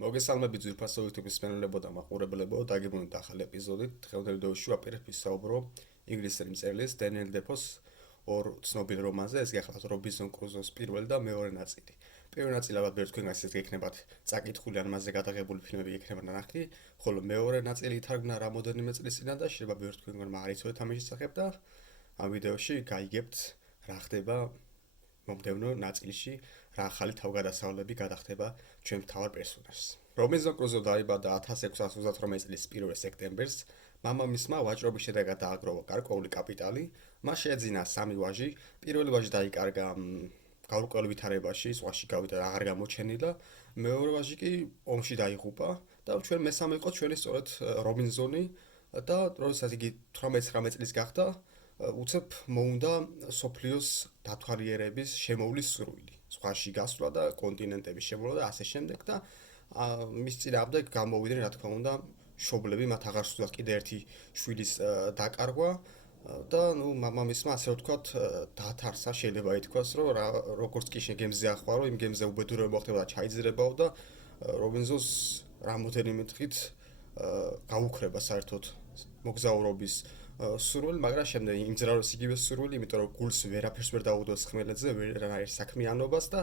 მოგესალმებით ძვირფასო YouTube-ის მსმენელებო და მაყურებლებო, დაგეგმოთ ახალი ეპიზოდით. დღევანდელ ვიდეოში ვაპირებ ვისაუბრო ინგლისელი მწერლის დენიელ დეფოს ორ ცნობილ რომანზე, ეს გახლავთ რობინსონ კრუზოს პირველი და მეორე ნაწილი. პირველი ნაწილი ალბათ ბევრ თქვენგანს ეს გექნებათ წაკითხული ან მასზე გადაღებული ფილმები გექნება ნახი, ხოლო მეორე ნაწილი ითარგმნა რამოდენიმე წლის წინათ და შეიძლება ბევრ თქვენგან არ იცოდეთ ამის შესახებ და ამ ვიდეოში გაიგებთ რა ხდება მომდევნო ნაწილში, რა ახალი თავგადასავლები გადახდება ჩვენ მთავარ პერსონაჟს. რობინსონ კრუზო დაიბადა 1638 წლის 1 სექტემბერს. მამამისმა ვაჭრობის შედეგად დააგროვა გარკვეული კაპიტალი. მას შეეძინა სამი ვაჟი. პირველი ვაჟი დაიკარგა გარკვეულ ვითარებაში, ზღვაში გავიდა და აღარ გამოჩენილა. მეორე ვაჟი კი ომში დაიღუპა და ჩვენ მესამე იყო ჩვენი სწორედ რობინსონი და როდესაც იგი 18-19 წლის გახდა, უცებ მოუნდა სოფლიოს დათვალიერების შემოვლის სურვილი. ზღვაში გასვლა და კონტინენტების შემოვლა და ასე შემდეგ და მის წინააღმდეგ გამოვიდნენ, რა თქმა უნდა, მშობლები, მათ აღარ სურდათ კიდე ერთი შვილის დაკარგვა და მამამისმა ასე ვთქვათ დათარსა, შეიძლება ითქვას, რომ როგორც კი შენ გემზე ახვალო, იმ გემზე უბედურება მოხდება და ჩაიძრებაო და რობინსონს რამოდენიმე დღით გაუქრება საერთოდ მოგზაურობის სურვილი, მაგრამ შემდეგ იმძრაობს იგივე სურვილი, იმიტომ რომ გულს ვერაფერს ვერ დაუდოს ხმელეთზე, ვერანაირ საქმიანობას და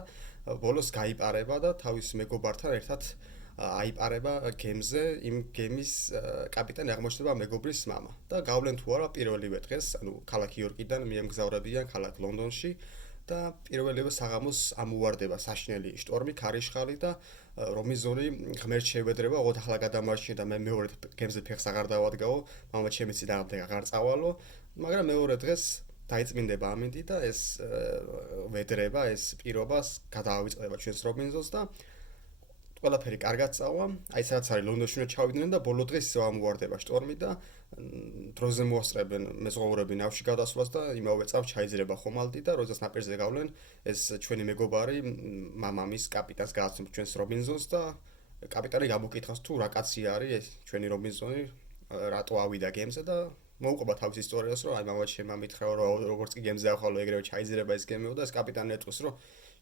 ბოლოს გაიპარება და თავის მეგობართან ერთად აიპარება გემზე, იმ გემის კაპიტანი აღმოჩნდება მეგობრის მამა და გავლენ თუ არა პირველივე დღეს, ანუ ქალაქ იორკიდან მიემგზავრებიან ქალაქ ლონდონში და პირველივე საღამოს ამუვარდება საშინელი შტორმი, ქარიშხალი და რობინსონი ღმერთ შევედრება, ოღონდ ახლა გადამარჩინე და მე მეორე გემზე ფეხს აღარ დავადგაო, მამა ჩემი წინააღმდეგ აღარ წავალო, მაგრამ მეორე დღეს დაიწმინდება ამინდი და ეს ვედრება, ეს პირობას გადაავიწყდება ჩვენს რობინსონს და ყველაფერი კარგად წავა. აი სადაც არის ლონდონში უნდა ჩავიდნენ და ბოლო დღეს ისევ ამუვარდება შტორმი და დროზე მოასწრებენ მეზღვაურები ნავში გადასვლას და იმავე წამს ჩაიძრება ხომალდი და როდესაც ნაპირზე გავლენ, ეს ჩვენი მეგობარი მამამის კაპიტანს გააცნობს ჩვენს რობინსონს და კაპიტანი გამოკითხავს თუ რა კაცი არის ეს ჩვენი რობინსონი, რატო ავიდა გემზე და მოუყვება თავის ისტორიას, რომ აი მამაც შემა მითხრა რომ როგორც კი გემზე ახვალო, ეგრევე ჩაიძრება ეს გემეო და ეს კაპიტანი ეტყვის, რომ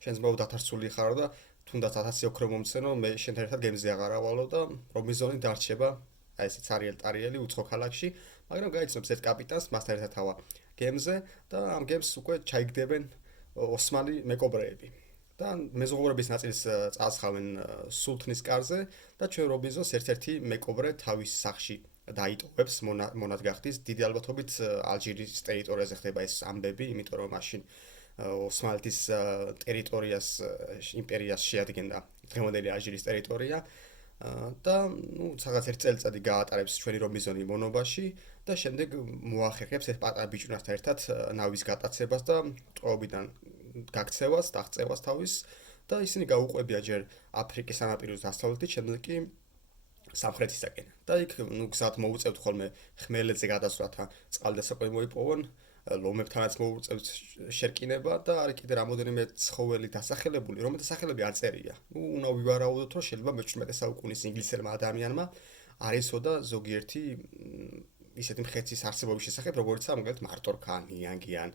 შენ ძმაო დათარცული ხარ და თუნდაც 1000 ოქრო მომცენო, მე შენთან ერთად გემზე აღარ ავალო და რობინსონი დარჩება აი ესეც არიელ-ტარიელი უცხო ქალაქში, მაგრამ გაიცნობს ერთ კაპიტანს მასთან ერთად ავა გემზე და ამ გემს უკვე ჩაიგდებენ ოსმალი მეკობრეები. და მეზღვაურების ნაწილს წაასხავენ სულთნის კარზე და ჩვენ რობინსონს ერთ-ერთი მეკობრე თავის სახლში დაიტოვებს, მონად გახდის, დიდი ალბათობით ალჟირის ტერიტორიაზე ხდება ეს ამბები, იმიტომ რომ მაშინ ოსმალეთის ტერიტორიას იმპერიას შეადგენდა დღევანდელი ალჟირის ტერიტორია და რაღაც ერთ წელიწადი გაატარებს ჩვენი რობინსონი მონობაში და შემდეგ მოახერხებს ეს პატარა ბიჭუნასთან ერთად ნავის გატაცებას და ტყვეობიდან გაქცევას, დაღწევას თავის და ისინი გაუყვებიან ჯერ აფრიკის სანაპიროს დასავლეთით, შემდეგ კი სამხრეთისაკენ. და იქ გზად მოუწევთ ხოლმე ხმელეთზე გადასვლათა წყალდასაკვები მოიპოვონ, ლომებთანაც მოუწევთ შერკინება და არის კიდე რამოდენიმე ცხოველი დასახელებული, რომელთა სახელები არ წერია. უნდა ვივარაუდოთ, რომ შეიძლება მე-17 საუკუნის ინგლისელმა ადამიანმა არისო და ზოგიერთი ისეთი მხეცის არსებობის შესახებ, როგორიცაა მაგალითად მარტორქა, ნიანგი ან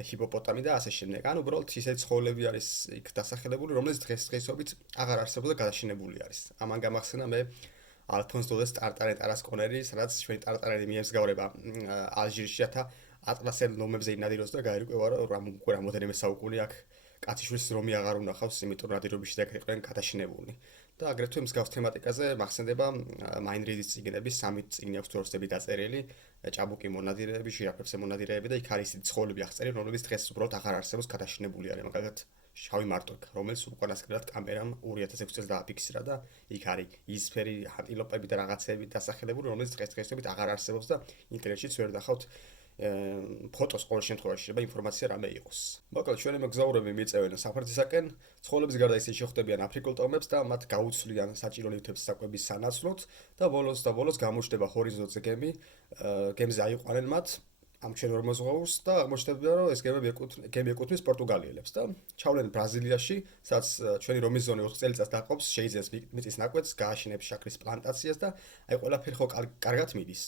ჰიპოპოტამი და ასე შემდეგ. ან უბრალოდ ისეთი ცხოველები არის იქ დასახელებული, რომელიც დღესდღეობით აღარ არსებობს და გადაშენებული არის. ამან გამახსენა მე ალფონს დოდეს ტარტარეტარას კონერი, სადაც ჩვენი ტარტარეტი მიემსგავრება ალჟირში ატლასელ ლომებზე ინადიროს და გაირკვევა, რომ უკვე რამოდენიმე საუკუნე აქ კაციშვილს რომი აღარ უნახავს, იმიტომ რომ ნადირობის შედეგად იყვნენ გადაშენებული. და აგრეთვე მსგავს თემატიკაზე მახსენდება მაინ რიდის წიგნები, 3 წიგნი აქვს თორსები დაწერილი, ჭაბუკი მონადირეები, ჟირაფებზე მონადირეები და იქ არის ისეთი ცხოველები აღწერილი, რომლებიც დღეს უბრალოდ აღარ არსებობს, გადაშენებული არის, მაგალითად შავი მარტორქა, რომელიც უკანასკნელად კამერამ 2006 წელს დააფიქსირა და იქ არის იისფერი ანტილოპები და რაღაცეები დასახელებული, რომელიც დღესდღეობით აღარ არსებობს და ინტერნეტშიც ვერ დახავთ ფოტოს ყოველ შემთხვევაში შეიძლება ინფორმაცია რამე იყოს. მოკლედ ჩვენი მოგზაურები მიწევენ სამხრეთისაკენ, ცხოველების გარდა ისინი შეხვდებიან აფრიკულ ტომებს და მათ გაუცვლიან საჭირო ნივთების საკვების სანაცვლოდ და ბოლოს გამოჩნდება ჰორიზონტზე გემი, გემზე აიყვანენ მათ ამ ჩვენ ორ მეზღვაურს და აღმოჩნდება, რომ ეს გემი ეკუთვნის პორტუგალიელებს და ჩავლენ ბრაზილიაში, სადაც ჩვენი რობინსონი 4 წელიწადს დაყობს, შეიძენს მიწის ნაკვეთს, გააშენებს შაქრის პლანტაციას და აი ყველაფერი ხო კარგად მიდის.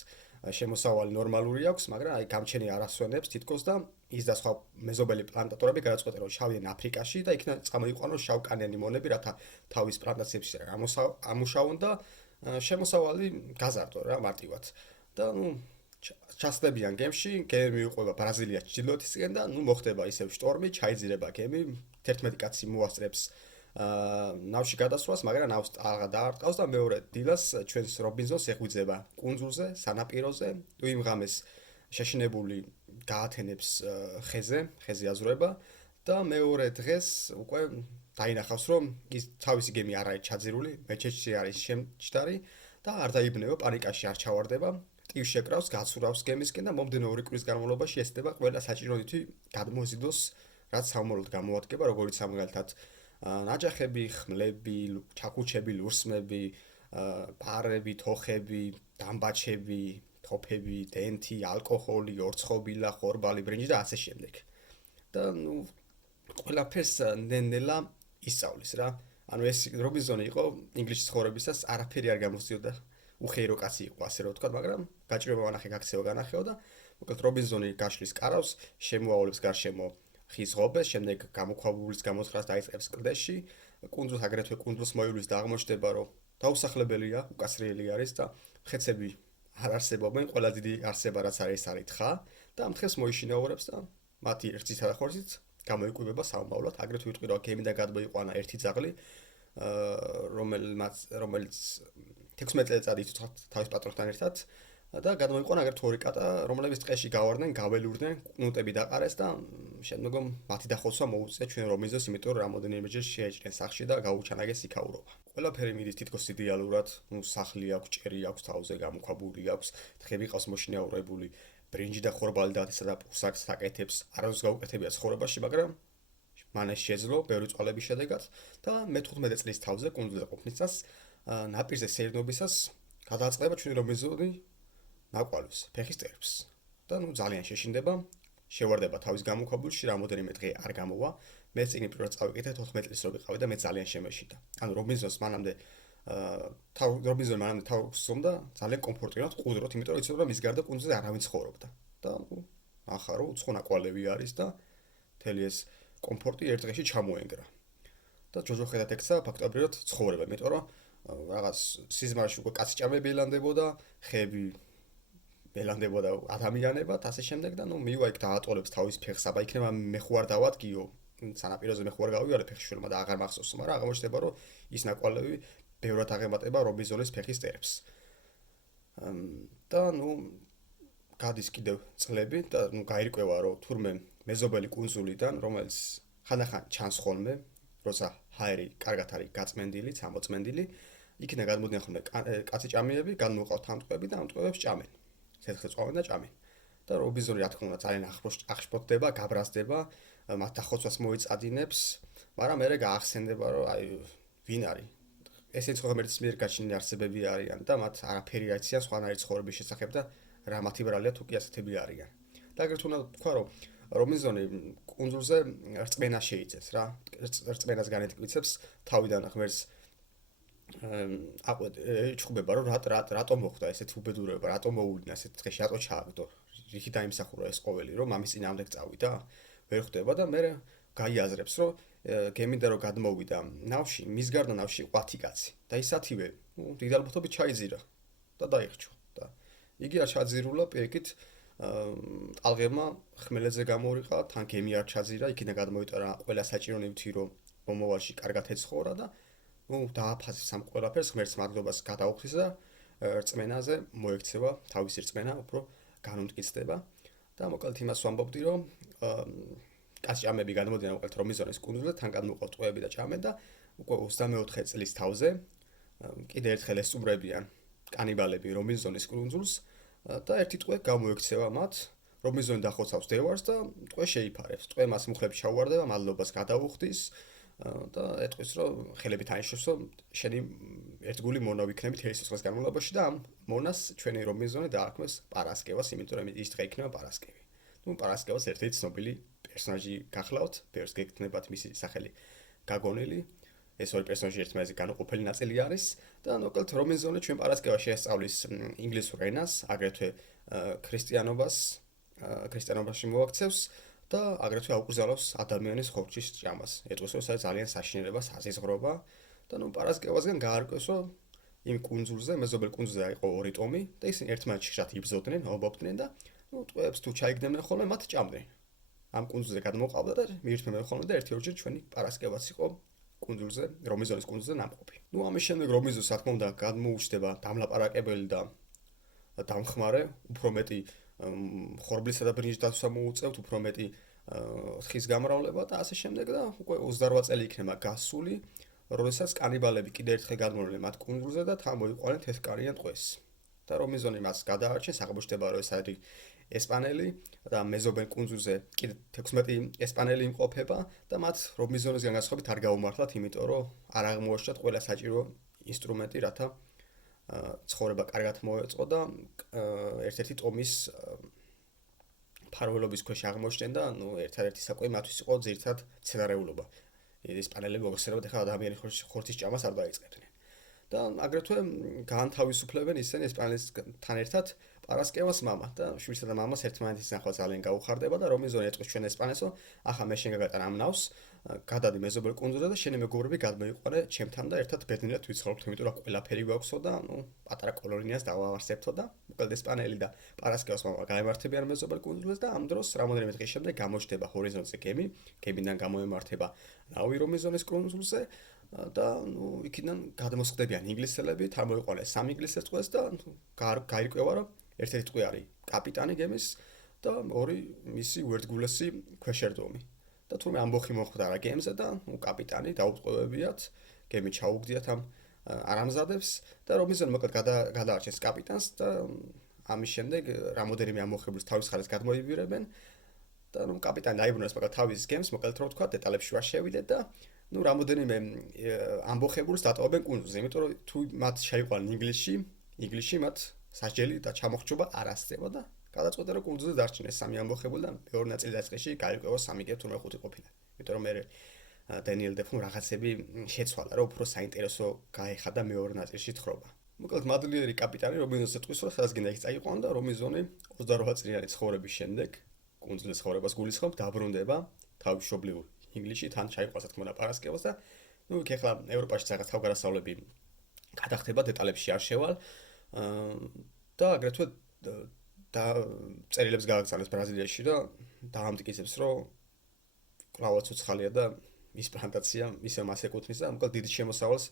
შემოსავალი ნორმალური აქვს, მაგრამ აი გამჩენი არ ასვენებს თითქოს და ის და სხვა მეზობელი პლანტატორები გადაწყვეტენ რომ ჩავიდნენ აფრიკაში და იქნა წამოიყვანონ შავკანიანი მონები რათა თავის პლანტაციებში ამუშავონ და შემოსავალი გაზარდონ რა მარტივად და ჩასწრებიან გემში, გემი მიუყვება ბრაზილიას ჩრდილოეთისკენ და მოხდება ისევ შტორმი, ჩაიძირება გემი, 11 კაცი მოასწრებს ნავში გადასვლას, მაგრამ ნავს აღარ დაარტყავს და მეორე დილას ჩვენს რობინზონს ეხვიძება კუნძულზე, სანაპიროზე, თუ იმ ღამეს შეშინებული გაათენებს ხეზე აზროება და მეორე დღეს უკვე დაინახავს რომ ის თავისი გემი არ არის ჩაძირული, მეჩეთში არის შემჭდარი და არ დაიბნევა, პანიკაში არ ჩავარდება. ტივს შეკრავს, გაცურავს გემისკენ და მომდენო 2 კვირის განმავლობაში ესწრება ყველა საჭირო ნივთი გადმოზიდოს, რაც საომაროდ გამოადგება, როგორც სამგალთად ნაჯახები, ხმლები, ჩაქუჩები, ლურსმები, პარები, თოხები, დამბაჩები, თოფები, დენთი, ალკოჰოლი, ორცხობილა, ხორბალი, ბრინჯი და ასე შემდეგ. და ყველაფერს ნენელა ისწავლის რა. ანუ ეს რობინზონი იყო ინგლისში ცხოვრებისას არაფერი არ გამოსდიოდა. უხეირო კაცი იყო ასე რომ ვთქვა, მაგრამ გაჭირვება ვანახე გაქცევა განახეო და მოკლედ რობინზონი გაშლის კარავს, შემოავლებს გარშემო ხის ღობეს, შემდეგ გამოქვაბულის გამოძხრას დაიწყებს კლდეში, კუნძულს აგრეთვე კუნძულს მოივლის და აღმოჩნდება რომ დაუსახლებელია, უკაცრიელი არის და ხეცები არ არსებობენ, ყველა დიდი არსება რაც არის არის თხა და ამ თხეს მოიშინაურებს და მათი ერთის და ხორცით გამოიკვებება საომავლად, აგრეთვე ვიტყვი რომ გემიდან გადმოიყვანა ერთი ძაღლი, რომელიც 16 წელიწადი თავის პატრონთან ერთად და გადმოიყვანა აგრეთვე 2 კატა, რომლებიც ტყეში გავარდნენ, გაველურდნენ, კნუტები დაყარეს და შემდგომ მათი დახოცვა მოუწია ჩვენ რობინზონს, იმიტომ რომ რამოდენიმეჯერ შეეჭრნენ სახლში და გაუჩანაგეს იქაურობა. ყველაფერი მიდის თითქოს იდეალურად, სახლი აქვს, ჭერი აქვს თავზე, გამოქვაბული აქვს, თხები ყავს მოშინაურებული, ბრინჯი და ხორბალი და და პურსაკს აკეთებს, არავის გაუკეთებია ცხოვრებაში, მაგრამ მან ეს შეძლო ბევრი წვალების შედეგად და მე-15 წლის თავზე კუნძულზე ყოფნისას ნაპირზე სეირნობისას გადააწყდება ჩვენი რობინზონი ნაკვალვის, ფეხის წერფს და ძალიან შეშინდება, შევარდება თავის გამოქვაბულში, რამოდენიმე დღე არ გამოვა. მე წიგნი პირველად წავიკეთე 14 წლის რო ვიყავი და მე ძალიან შემეშინდა. ანუ რობინზონი მანამდე თავს სვამდა ძალიან კომფორტულად ყუდროთ, იმიტომ რომ იცოდა რომ მის გარდა კუნძულზე არავინ ცხოვრობდა. და ახლა რო უცხო ნაკვალევი არის და მთელი ეს კომფორტი ერთ დღეში ჩამოენგრა. და ჯოჯოხეთად ექცა ფაქტობრივად ცხოვრება, იმიტომ რომ რაღაც სიზმარში უკვე კაცჭამები ელანდებოდა, ხეები ელანდებოდა ადამიანებად, ასე შემდეგ და მივა იქ დაატოლებს თავის ფეხს, აბა იქნება მე ხო არ დავადგიო, სანაპიროზე მე ხო არ გავიარე ფეხშვილმა და აღარ მახსოვს, მაგრამ აღმოჩნდება რომ ის ნაკვალევი ბევრად აღემატება რობინზონის ფეხის წერფს. და გადის კიდევ წლები და გაირკვევა რომ თურმე მეზობელი კუნძულიდან, რომელიც ხანდახან ჩანს ხოლმე, როცა ჰაერი კარგად არის გაწმენდილი, წამოწმენდილი, იქიდან გადმოდიან ხოლმე კაცი-ჭამიები, განმოყავთ ამ ტყვეები და ამ ტყვეებს ჭამენ. ცეცხლზე წვავენ და ჭამენ. და რობინზონი რა თქმა უნდა ძალიან აღშფოთდება, გაბრაზდება, მათ დახოცვას მოიწადინებს, მაგრამ მერე გაახსენდება რომ აი ვინ არის. ესეც ღმერთის მიერ გაჩენილი არსებები არიან და მათ არაფერი არ იციან სხვანაირი ცხოვრების შესახებ და რა მათი ბრალია თუ კი ასეთები არიან. და აგრეთვე უნდა ვთქვა რომ რობინზონი კუნძულზე რწმენა შეიძეს რა. რწმენას განეთქმიცებს თავიდან ღმერთს ჭუბება რომ რატომ მოხდა ესეთ უბედურება, რატომ მოუვლინა ესეთ დღეში, რატო ჩააგდო, რითი დაიმსახურა ეს ყოველი, რომ მამის წინააღმდეგ წავიდა, ვერ ხვდება და მე გაიაზრებს რომ გემინდა რომ გადმოვიდა ნავში, მის გარდა ნავში იყო 10 კაცი და ისათივე დიდი ალბათობით ჩაიძირა და დაიხჩო და იგი არ ჩაძირულა პირიქით ტალღებმა ხმელეთზე გამორიყა, თან გემი არ ჩაძირა, იქიდან გადმოიტარა ყველა საჭირო ნივთი რომ მომავალში კარგად ეცხოვრა და დააფასებს ამ ყველაფერს, ღმერთს მადლობას გადაუხდის და რწმენაზე მოექცევა თავისი რწმენა, უფრო განუმტკიცდება და მოკლედ იმას ვამბობდი რომ კაცჭამები გადმოდიან მოკლედ რობინზონის კუნძულზე, თან გადმოყავთ ტყვეები და ჭამენ და უკვე 24 წლის თავზე კიდე ერთხელ ესტუმრებიან კანიბალები რობინზონის კუნძულს და ერთი ტყვე გამოექცევა მათ, რობინზონი დახოცავს დევარს და ტყვე შეიფარებს. ტყვე მას მუხლებში ჩაუვარდება, მადლობას გადაუხდის და ეტყვის რომ ხელებით ანიშნოს რომ შენი ერთგული მონა ვიქნებით ეს სიცოცხლის განმავლობაში და ამ მონას ჩვენი რობინზონი დაარქმევს პარასკევას, იმიტომ რომ ის დღე იქნება პარასკევი. პარასკევას ერთ-ერთი ცნობილი პერსონაჟი გახლავთ, ბევრს გეკთნებათ მისი სახელი გაგონილი. ეს ორი პერსონაჟი ერთმანეთზე განუყოფელი ნაწილი არის და მოკლედ რობინზონი ჩვენ პარასკევას შეესწავლის ინგლისურ ენას, აგრეთვე ქრისტიანობაში მოაქცევს და აგრეთვე აუკრძალავს ადამიანის ხორცის ჭამას. ეტყვის, რომ ეს ძალიან საშინელება, საზიზღრობა და პარასკევასგან გაარკვევს, რომ იმ კუნძულზე, მეზობელ კუნძულზე იყო 2 ტომი და ისინი ერთმანეთს ხშირად იბრძოდნენ, ობობდნენ და ტყვეებს თუ ჩაიგდებდნენ ხოლმე, მათ ჭამდნენ. ამ კუნძულზე გადმოყავდა და მიირთმევდნენ ხოლმე და ერთ-ერთჯერ ჩვენი პარასკევაც იყო კუნძულზე, რომიზონის კუნძულზე ნამყოფი. ამის შემდეგ რომიზოს, რა თქმა უნდა, გადმოუჩნდება დამლაპარაკებელი და დამხმარე, უფრო მეტი ხორბლისა და ბრინჯის დაცვა მოუწევთ, უფრო მეტი თხის გამრავლება და ასე შემდეგ და უკვე 28 წელი იქნება გასული, როდესაც კანიბალები კიდევ ერთხელ გადმოვლენ მათ კუნძულზე და თან მოიყვანენ თეთრკანიან ტყვეს. და რომიზონი მას გადაარჩენს, აღბოჩდება, რომ ეს არის ესპანელი და მეზობელ კუნძულზე კიდე 16 ესპანელი იმყოფება და მათ რომიზონისგან განსხვავებით არ გაუმართლათ, იმიტომ რომ არ აღმოაჩნდათ ყველა საჭირო ინსტრუმენტი, რათა ცხოვრება კარგად მოეწყო და ერთ-ერთი ტომის ფარველობის ქვეშ აღმოჩნდნენ და ერთადერთი საკვები მათთვის იყო ძირითადად მცენარეულობა. ესპანელები მოგხსენებათ, ახლა ადამიანის ხორცის ჭამას არ დაიწყებდნენ. და აგრეთვე გაანთავისუფლებენ ისინი ესპანელთან ერთად პარასკევას მამა და შვილსა და მამას ერთმანეთის ნახვა ძალიან გაუხარდება და რომიზონი ეტყვის ჩვენ ესპანელსო, ახლა მე შენ გაგატან ამ ნავს, გადადი მეზობელ კუნძულზე და შენი მეგობრები გადმოიყვანე ჩემთან და ერთად ბედნიერად ვიცხოვრობთ, იმიტომ რომ ყველაფერი გვაქვსო და პატარა კოლონიას დავავარსებთო და მოკლედ ესპანელი და პარასკევას მამა გაემართებიან მეზობელ კუნძულზე და ამ დროს რამოდენიმე დღის შემდეგ გამოჩნდება ჰორიზონტზე გემი, გემიდან გამოემართება ნავი რომიზონის კუნძულზე და იქიდან გადმოსხდებიან ინგლისელები, თან მოიყვანეს 3 ინგლისის ტყვეს და გაირკვევა, რომ ერთ-ერთი ტყვე არის კაპიტანი გემის და 2 მისი უერთგულესი ქვეშევრდომი. და თურმე ამბოხი მოხვდა გემზე და კაპიტანი დაუწყევებიათ, გემი ჩაუგდიათ ამ არამზადებს და რომიზონი მოკლედ გადაარჩენს კაპიტანს და ამის შემდეგ რამოდენიმე ამბოხებლის თავის ხარეს გადმოიბირებენ და კაპიტანი დაიბრუნებს მოკლედ თავის გემს, მოკლედ რო ვთქვა, დეტალებში ვარ შევიდეთ და რამოდენიმე ამბოხებულს დატოვებენ კუნძულზე, იმიტომ რომ თუ მათ შეიყვანენ ინგლისში მათ სასჯელი და ჩამოხრჩობა არ ასწება და გადაწყვეტა რომ კუნძულზე დარჩინეს 3 ამბოხებული და მეორე ნაწილი დაწყეში გაირკვევა 3 კი თურმე 5 ყოფილა. იმიტომ რომ მე დენიელ დეფომ რაღაცები შეცვალა, რომ უფრო საინტერესო გაეხადა მეორე ნაწილში თხრობა. მოკლედ მადლიერი კაპიტანი რომიზონს ეტყვის, რომ სადაც გინდა იქ წაიყვანა და რომიზონი 28 წლიანი ცხოვრების შემდეგ კუნძულზე ცხოვრებას გულისხმობ დაბრუნდება თავისშობლივ ინგლისში, თან ჩაიყვანს რა თქმა უნდა პარასკევას და იქ ახლა ევროპაში რაღაც თავგადასავლები გადახდება, დეტალებში არ შევალ და აგრეთვე და წერილებს გააგზავნეს ბრაზილიაში და დაამტკიცებს, რომ კლავაც უცხალია და ის პლანტაცია ისე მას ეკუთვნის და მოკლედ დიდი შემოსავალს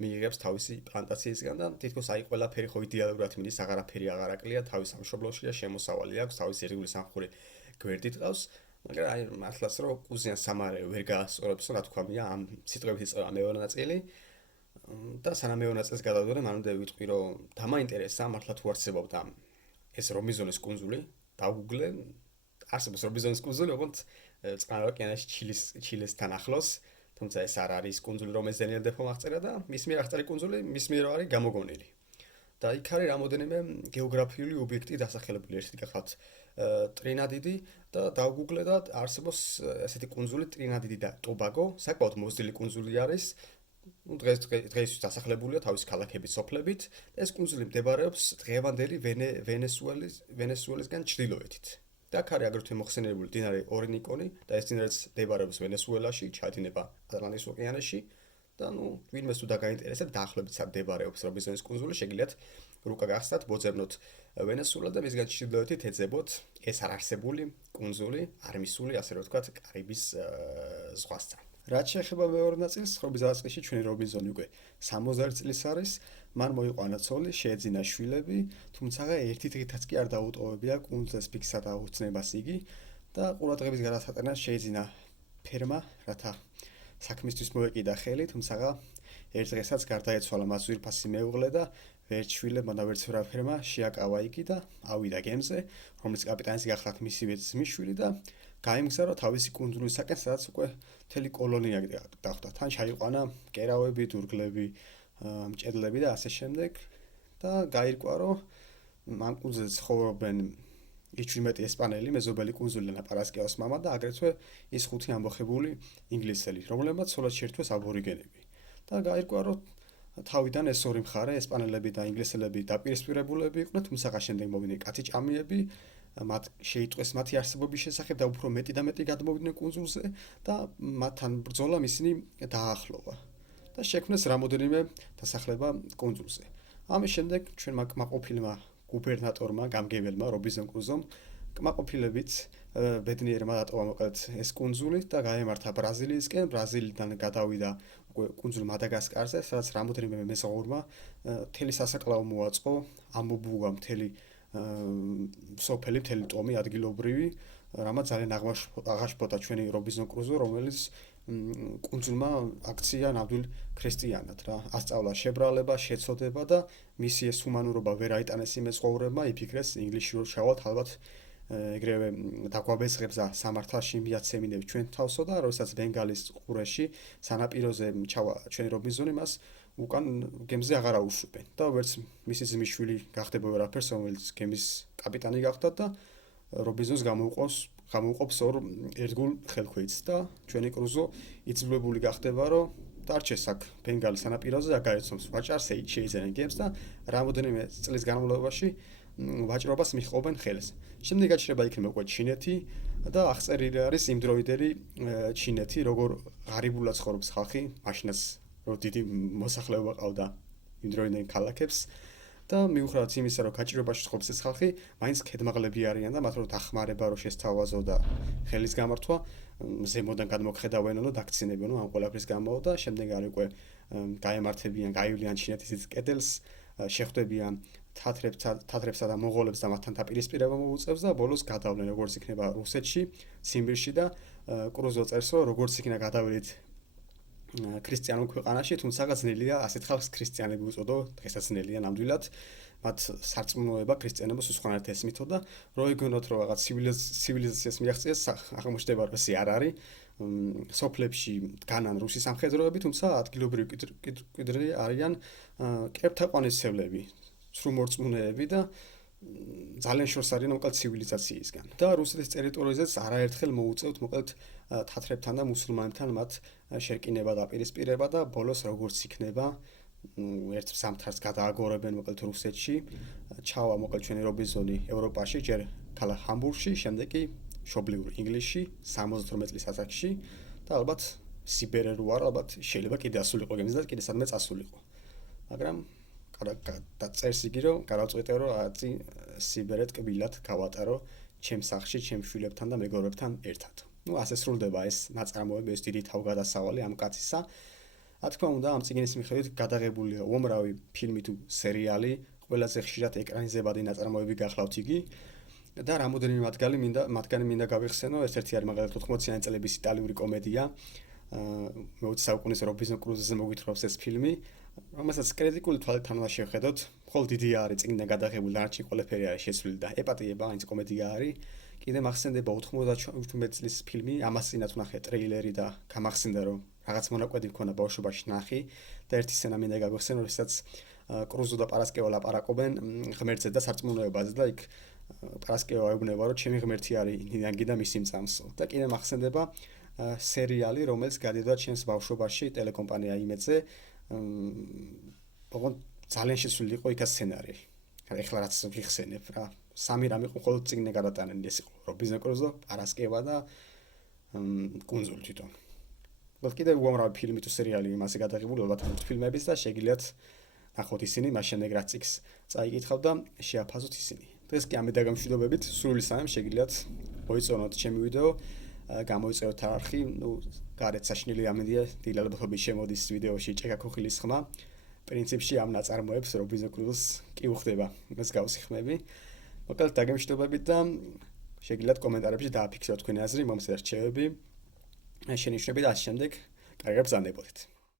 მიიღებს თავისი პლანტაციისგან და თითქოს აი ყველაფერი ხო იდეალურად მიდის, აღარაფერი აღარ აკლია, თავის სამშობლოშია შემოსავალი აქვს, თავის ერთგული სამხური გვერდი ტყავს, მაგრამ აი მართლაც რომ კუზიან სამარე ვერ გაასწორებს, რა თქვა მია ამ სიტყვებით იწყება მეორე ნაწილი და სანამ მეორე ნაწილს გადავდოდი, მანამდე ვიტყვი, რომ დამაინტერესა მართლა თუ არსებობდა ეს რომიზონის კუნძული, დავგუგლე, არსებობს რომიზონის კუნძული, ოღონდ წყნარ ოკეანეში ჩილესთან ახლოს, თუმცა ეს არ არის კუნძული, რომელიც დენიელ დეფომ აღწერა და მის მიერ აღწერილი კუნძული მის მიერ არის გამოგონილი. და იქ არის რამოდენიმე გეოგრაფიული ობიექტი დასახელებული, ერთი გახლავთ ტრინადიდი და დავგუგლე და არსებობს ესეთი კუნძული ტრინადიდი და ტობაგო, საკმაოდ მოზრდილი კუნძული არის. დღეისთვის დასახლებულია თავის ქალაქების სოფლებით. ეს კუნძული მდებარეობს დღევანდელი ვენესუელისგან ჩრდილოეთით. და აქ არის აგრეთვე მოხსენიებული მდინარე ორინიკონი და ეს მდინარეც მდებარეობს ვენესუელაში, ჩაედინება ატლანტის ოკეანეში და ვინმეს თუ დაგაინტერესებთ, დაახლოებით სად მდებარეობს რომიზონის კუნძული, შეგიძლიათ რუკა გახსნათ, მოძებნოთ ვენესუელა და მისგან ჩრდილოეთით ეძებოთ ეს არარსებული კუნძული, არ მისული, ასე რომ ვთქვათ, კარიბის ზღვასთან. რაც შეეხება მეორე ნაწილს, ხრობის დასაწყისში ჩვენი რომიზონი უკვე 60 წლის არის, მან მოიყვანა ცოლი, შეეძინა შვილები, თუმცა ერთი დღითაც კი არ დაუტოვებია კუნძულს ფიქსა და უცნებას იგი და ყურადღების გადასატანად შეეძინა ფერმა, რათა საქმისთვის მოეკიდა ხელი, თუმცა ერთ დღესაც გარდაეცვალა მას ძვირფასი მეუღლე და ვერც შვილებმა და ვერც ვერაფერმა შეაკავა იგი და ავიდა გემზე, რომელიც კაპიტანის გახლავთ მისივე ძმისშვილი და გაემგზავრა თავისი კუნძულისაკენ, სადაც უკვე მთელი კოლონია დახვდა. თან ჩაიყვანა კერავები, დურგლები, მჭედლები და ასე შემდეგ და გაირკვა, რომ ამ კუნძულზე ცხოვრობენ იჩვენებდი ესპანელი, მეზობელი კუნძულიდან პარასკევას მამა და აგრეთვე ის 5 ამბოხებული ინგლისელი, რომლებმაც ცოლად შეერთვეს აბორიგენები. და გაირკვა, რომ თავიდან ეს ორი მხარე, ესპანელები და ინგლისელები დაპირისპირებულები იყვნენ, თუმცა შემდეგ მოვიდნენ კაცი ჭამიები მათ შეიტყვეს მათი არსებობის შესახებ და უფრო მეტი და მეტი გადმოვიდნენ კუნძულზე და მათთან ბრძოლამ ისინი დაახლოვა და შექმნეს რამოდენიმე დასახლება კუნძულზე. ამის შემდეგ ჩვენმა კმაყოფილმა გუბერნატორმა, გამგებელმა რობინზონ კრუზომ კმაყოფილებით ბედნიერმა დატოვა მოკლედ ეს კუნძული და გაემართა ბრაზილიისკენ. ბრაზილიიდან გადავიდა უკვე კუნძულ მადაგასკარზე, სადაც რამოდენიმე მეზღვაურმა მთელი სასაკლაო მოაწყო, ამობუა მთელი სოფელი, მთელი ტომი ადგილობრივი, რამაც ძალიან აღაშფოთა ჩვენი რობინზონ კრუზო, რომელიც კუნძულმა აქცია ნამდვილ ქრისტიანად რა. ასწავლა შებრალება, შეცოდება და მისი ეს ჰუმანურობა ვერ აიტანეს იმ მეზღვაურებმა, იფიქრეს ინგლისში რომ ჩავალთ ალბათ ეგრევე დაგვაბეზღებს და სამართალში მიაცემინებს ჩვენ თავსო და როდესაც ბენგალის ყურეში სანაპიროზე ჩავა ჩვენი რობინზონი მას უკან გემზე აღარ აუშვებენ და ვერც მისი ძმისშვილი გახდება ვერაფერს, რომელიც გემის კაპიტანი გახდა და რობინზონს გამოუყოფს ორ ერთგულ ხელქვეითს და ჩვენი კრუზო იძლებული გახდება რომ დარჩეს აქ ბენგალის სანაპიროზე და გაეცნობს ვაჭარს, შეიძენენ გემს და რამოდენიმე წლის განმავლობაში ვაჭრობას მიჰყობენ ხელს. შემდეგ გაჩნდება იქნება უკვე ჩინეთი და აღწერილი არის იმდროინდელი ჩინეთი, როგორ ღარიბულად ცხოვრობს ხალხი, მაშინაც რომ დიდი მოსახლეობა ყავდა იმდროინდელ ქალაქებს და მიუხედავად იმისა, რომ გაჭირვებაში ცხოვრობს ეს ხალხი, მაინც ქედმაღლები არიან და მათ რო დახმარება რო შესთავაზო და ხელის გამართვა ზემოდან გადმოგხედავენ და დაქცინებენ ამ ყველაფრის გამო და შემდეგ არის უკვე გაემართებიან, გაივლიან ჩინეთის კედელს, შეხვდებიან თათრებსა და მონღოლებს და მათთან დაპირისპირება მოუწევს და ბოლოს გადავლენ როგორც იქნება რუსეთში, ციმბირში და კრუზო წერს რომ როგორც იქნება გადავიდეთ ქრისტიანულ ქვეყანაში, თუმცა ძნელია ასეთ ხალხს ქრისტიანები უწოდო, დღესაც ძნელია ნამდვილად მათ სარწმუნოება ქრისტიანობას უცხოანართ ესმითო და რო იგონოთ რომ რაღაც ცივილიზაციას მიაღწიეს, აღმოჩნდება რომ ეს არ არის. სოფლებში განან რუსი სამხედროები, თუმცა ადგილობრივი კიდრი არიან კერპთაყვანისმცემლები, სრუმორწმუნეები და ძალიან შორს არიან მოკლედ ცივილიზაციისგან. და რუსეთის ტერიტორიაზეც არაერთხელ მოუწევთ მოკლედ თათრებთან და მუსულმანებთან მათ შერკინება და პირისპირება და ბოლოს როგორც იქნება ერთ ზამთარს გადააგორებენ მოკლედ რუსეთში, ჩავა მოკლედ ჩვენი რობინზონი ევროპაში, ჯერ ქალაქ ჰამბურგში, შემდეგ კი მშობლიურ ინგლისში 78 წლის ასაკში და ალბათ სიბერე რო არ ალბათ შეიძლება კიდე ასულიყო გემზე და კიდე სადმე წასულიყო. მაგრამ და წერს იგი რომ გადავწყვიტე რომ აწი სიბერე ტკბილად გავატარო ჩემს სახლში, ჩემს შვილებთან და მეგობრებთან ერთად. ნუ ასე სრულდება ეს ნაწარმოები, ეს დიდი თავგადასავალი ამ კაცისა. რა თქმა უნდა, ამ წიგნის მიხედვით გადაღებულია უამრავი ფილმი თუ სერიალი, ყველაზე ხშირად ეკრანიზებადი ნაწარმოები გახლავთ იგი. და რამოდენიმე მათგანი მინდა გავიხსენო, ერთ-ერთი არის მაგალითად 80-იანი წლების იტალიური კომედია, მე-20 საუკუნის რობინზონ კრუზოზე მოგვითხრობს ეს ფილმი, რომელსაც კრიტიკული თვალით უნდა შევხედოთ, მხოლოდ დიდი არის წიგნიდან გადაღებული, დანარჩენი ყველაფერი არის შეცვლილი და ეპატიება, აინც კომედია არის. კიდე მახსენდება 98 წლის ფილმი, ამას წინათ ვნახე ტრეილერი და გამახსენდა რომ რაღაც მონაკვეთი მქონდა ბავშვობაში ნახი და ერთი სცენა მინდა გავიხსენო, როდესაც კრუზო და პარასკევა ლაპარაკობენ ღმერთზე და სარწმუნოებაზე და იქ პარასკევა ეუბნება რომ ჩემი ღმერთი არის ნიანგი და მისი მწამსო და კიდე მახსენდება სერიალი, რომელიც გადიოდა ჩემს ბავშვობაში ტელეკომპანია იმედზე. ოღონდ ძალიან შეცვლილი იყო იქა სცენარი. ეხლა რაც ვიხსენებ რა, სამი რამ იყო მხოლოდ წიგნე გადატანილი, ეს იყო რობინზონ კრუზო, პარასკევა და კუნძული თვითონ. კიდევ უამრავი ფილმი თუ სერიალი იმასე გადაღებული, ალბათ მულტფილმების და შეგიძლიათ ნახოთ ისინი, მას შემდეგ რაც იქს წაიკითხავ და შეაფასოთ ისინი. დღეს კი ამით დაგამშვიდობებით, სრული სამი შეგიძლიათ მოიწონოთ ჩემი ვიდეო, გამოიწეროთ არხი, ნუ გარეთ საშინელი ამინდია, დილალბოთობის შემოდის ვიდეოში ჭეკა ქოხილის ხმა. პრინციპში ამ ნაწარმოებს რობინზონ კრუზოს კი უხდება მსგავსი ხმები. მოკლედ დაგემშვიდობებით და შეგიძლიათ კომენტარებში დააფიქსიროთ თქვენი აზრი, მომსწრე რჩევები, შენიშვნები და ასე შემდეგ. კარგად ბრძანდებოდეთ.